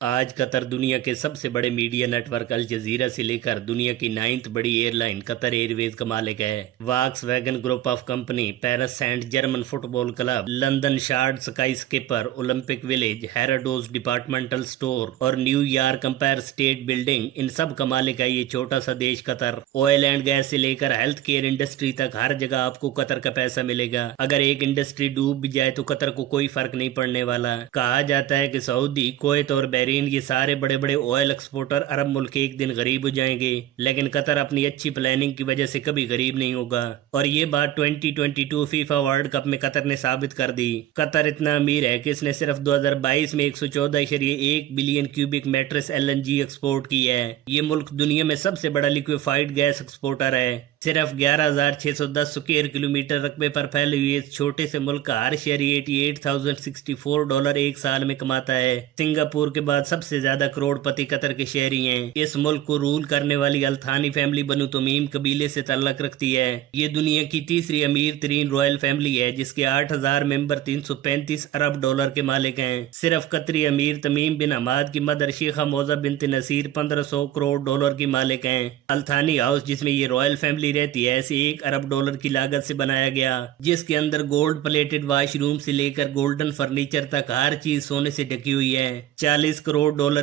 آج قطر دنیا کے سب سے بڑے میڈیا نیٹ ورک الجزیرہ سے لے کر دنیا کی 9th بڑی airline Qatar Airways کا مالک ہے۔ Volkswagen group of company, Paris Saint Germain football club, London Shard skyscraper, Olympic village, Harrods departmental store اور New York Empire State Building, ان سب کا مالک ہے یہ چھوٹا سا دیش قطر۔ آئل اینڈ گیس سے لے کر ہیلتھ کیئر انڈسٹری تک ہر جگہ آپ کو قطر کا پیسہ ملے گا۔ اگر ایک انڈسٹری ڈوب بھی جائے تو قطر کو کوئی فرق نہیں پڑنے والا۔ کہا جاتا ہے کہ سعودی، کویت اور بحرین یہ سارے بڑے بڑے آئل ایکسپورٹر عرب ملک ایک دن غریب ہو جائیں گے، لیکن قطر اپنی اچھی پلاننگ کی وجہ سے کبھی غریب نہیں ہوگا، اور یہ بات 2022 فیفا ورلڈ کپ میں قطر نے ثابت کر دی۔ قطر اتنا امیر ہے کہ اس نے صرف 2022 میں 114.1 billion cubic metres LNG export کی ہے۔ یہ ملک دنیا میں سب سے بڑا لیکویفائڈ گیس ایکسپورٹر ہے۔ صرف 11,610 سکوائر کلومیٹر رقبے پر پھیلے ہوئے اس چھوٹے سے ملک کا ہر شہری $88,064 ایک سال میں کماتا ہے۔ سنگاپور کے بعد سب سے زیادہ کروڑ پتی قطر کے شہری ہیں۔ اس ملک کو رول کرنے والی التھانی فیملی بنو تمیم قبیلے سے تعلق رکھتی ہے۔ یہ دنیا کی تیسری امیر ترین رائل فیملی ہے، جس کے 8,000 ممبر $335 ارب کے مالک ہیں۔ صرف قطری امیر تمیم بن حماد کی مدر شیخہ موزہ بنت نصیر $1,500 کروڑ کی مالک ہیں۔ التھانی ہاؤس، جس میں یہ رائل فیملی رہتی ہے، اسے $1 ارب کی لاگت سے بنایا گیا، جس کے اندر گولڈ پلیٹڈ واش روم سے لے کر گولڈن فرنیچر تک ہر چیز سونے سے ڈھکی ہوئی ہے۔ $40 کروڑ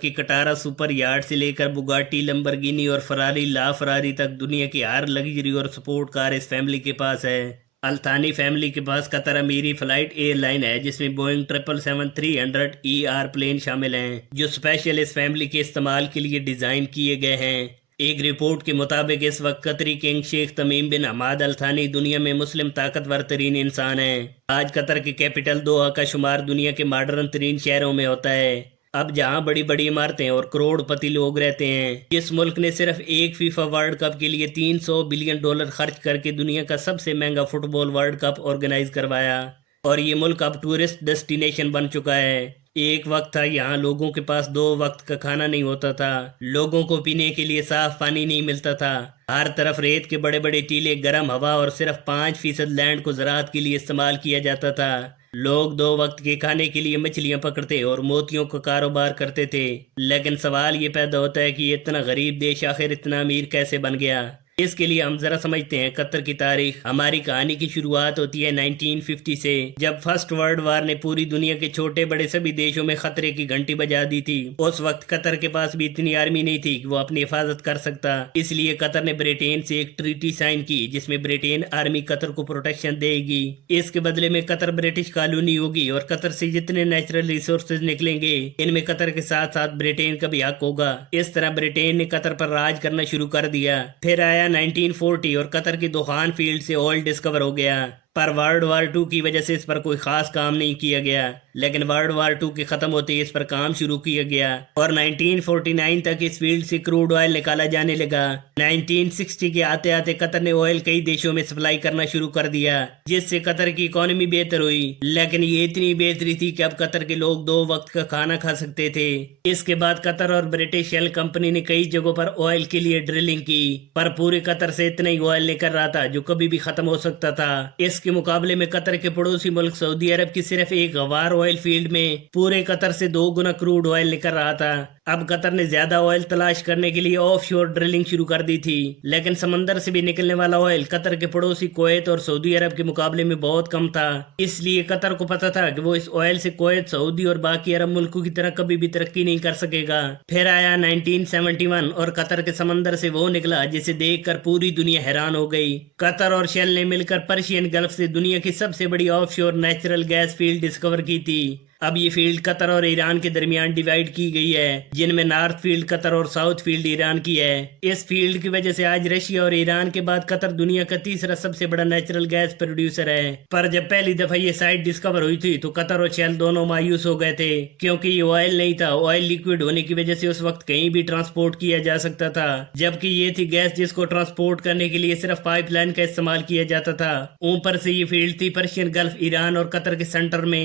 کی کٹارا سپر یارڈ سے لے کر بگاٹی، لمبرگینی اور فراری لا فراری تک دنیا کی ہر لگژری اور سپورٹ کار اس فیملی کے پاس ہے۔ التھانی فیملی کے پاس قطر امیری فلائٹ ایئر لائن ہے، جس میں بوئنگ 777-300ER پلین شامل ہیں، جو اسپیشل اس فیملی کے استعمال کے لیے ڈیزائن کیے گئے ہیں۔ ایک رپورٹ کے مطابق اس وقت قطری کنگ شیخ تمیم بن حماد التھانی دنیا میں مسلم طاقتور ترین انسان ہیں۔ آج قطر کے کیپٹل دوحہ کا شمار دنیا کے ماڈرن ترین شہروں میں ہوتا ہے۔ اب جہاں بڑی بڑی عمارتیں اور کروڑ پتی لوگ رہتے ہیں، اس ملک نے صرف ایک فیفا ورلڈ کپ کے لیے $300 بلین خرچ کر کے دنیا کا سب سے مہنگا فٹ بال ورلڈ کپ آرگنائز کروایا، اور یہ ملک اب ٹورسٹ ڈیسٹینیشن بن چکا ہے۔ ایک وقت تھا یہاں لوگوں کے پاس 2 وقت کا کھانا نہیں ہوتا تھا، لوگوں کو پینے کے لیے صاف پانی نہیں ملتا تھا، ہر طرف ریت کے بڑے بڑے ٹیلے، گرم ہوا اور صرف 5% لینڈ کو زراعت کے لیے استعمال کیا جاتا تھا۔ لوگ 2 وقت کے کھانے کے لیے مچھلیاں پکڑتے اور موتیوں کا کاروبار کرتے تھے، لیکن سوال یہ پیدا ہوتا ہے کہ یہ اتنا غریب دیش آخر اتنا امیر کیسے بن گیا؟ اس کے لیے ہم ذرا سمجھتے ہیں قطر کی تاریخ۔ ہماری کہانی کی شروعات ہوتی ہے 1950 سے، جب فرسٹ ورلڈ وار نے پوری دنیا کے چھوٹے بڑے سبھی دیشوں میں خطرے کی گھنٹی بجا دی تھی۔ اس وقت قطر کے پاس بھی اتنی آرمی نہیں تھی کہ وہ اپنی حفاظت کر سکتا، اس لیے قطر نے برطانیہ سے ایک ٹریٹی سائن کی، جس میں برطانیہ آرمی قطر کو پروٹیکشن دے گی۔ اس کے بدلے میں قطر برٹش کالونی ہوگی، اور قطر سے جتنے نیچرل ریسورسز نکلیں گے، ان میں قطر کے ساتھ ساتھ برطانیہ کا بھی حق ہوگا۔ اس طرح برطانیہ نے قطر پر راج کرنا شروع کر دیا۔ پھر آیا 1940 اور قطر کی دخان فیلڈ سے آئل ڈسکور ہو گیا، پر ورلڈ وار 2 کی وجہ سے اس پر کوئی خاص کام نہیں کیا گیا، لیکن ورلڈ وار 2 کے ختم ہوتے ہی اس پر کام شروع کیا گیا، اور 1949 تک اس فیلڈ سے کروڈ آئل نکالا جانے لگا۔ 1960 کے آتے آتے قطر نے آئل کئی دیشوں میں سپلائی کرنا شروع کر دیا، جس سے قطر کی اکانومی بہتر ہوئی، لیکن یہ اتنی بہتری تھی کہ اب قطر کے لوگ 2 وقت کا کھانا کھا سکتے تھے۔ اس کے بعد قطر اور برٹش شیل کمپنی نے کئی جگہوں پر آئل کے لیے ڈرلنگ کی، پر پورے قطر سے اتنا ہی آئل نکل رہا تھا جو کبھی بھی ختم ہو سکتا تھا۔ اس کے مقابلے میں قطر کے پڑوسی ملک سعودی عرب کی صرف ایک غوار آئل فیلڈ میں پورے قطر سے 2 گنا کروڈ آئل نکل رہا تھا۔ اب قطر نے زیادہ آئل تلاش کرنے کے لیے آف شور ڈرلنگ شروع کر دی تھی، لیکن سمندر سے بھی نکلنے والا آئل قطر کے پڑوسی کویت اور سعودی عرب کے مقابلے میں بہت کم تھا، اس لیے قطر کو پتا تھا کہ وہ اس آئل سے کویت، سعودی اور باقی عرب ملکوں کی طرح کبھی بھی ترقی نہیں کر سکے گا۔ پھر آیا 1971 اور قطر کے سمندر سے وہ نکلا جسے دیکھ کر پوری دنیا حیران ہو گئی۔ قطر اور شیل نے مل کر پرشین گلف سے دنیا کی سب سے بڑی آف شور نیچرل گیس فیلڈ ڈسکور کی تھی۔ اب یہ فیلڈ قطر اور ایران کے درمیان ڈیوائیڈ کی گئی ہے، جن میں نارتھ فیلڈ قطر اور ساؤتھ فیلڈ ایران کی ہے۔ اس فیلڈ کی وجہ سے آج رشیا اور ایران کے بعد قطر دنیا کا تیسرا سب سے بڑا نیچرل گیس پروڈیوسر ہے۔ پر جب پہلی دفعہ یہ سائٹ ڈسکور ہوئی تھی تو قطر اور شیل دونوں مایوس ہو گئے تھے، کیونکہ یہ آئل نہیں تھا۔ آئل لیکوڈ ہونے کی وجہ سے اس وقت کہیں بھی ٹرانسپورٹ کیا جا سکتا تھا، جبکہ یہ تھی گیس جس کو ٹرانسپورٹ کرنے کے لیے صرف پائپ لائن کا استعمال کیا جاتا تھا۔ اوپر سے یہ فیلڈ تھی پرشین گلف، ایران اور قطر کے سینٹر میں،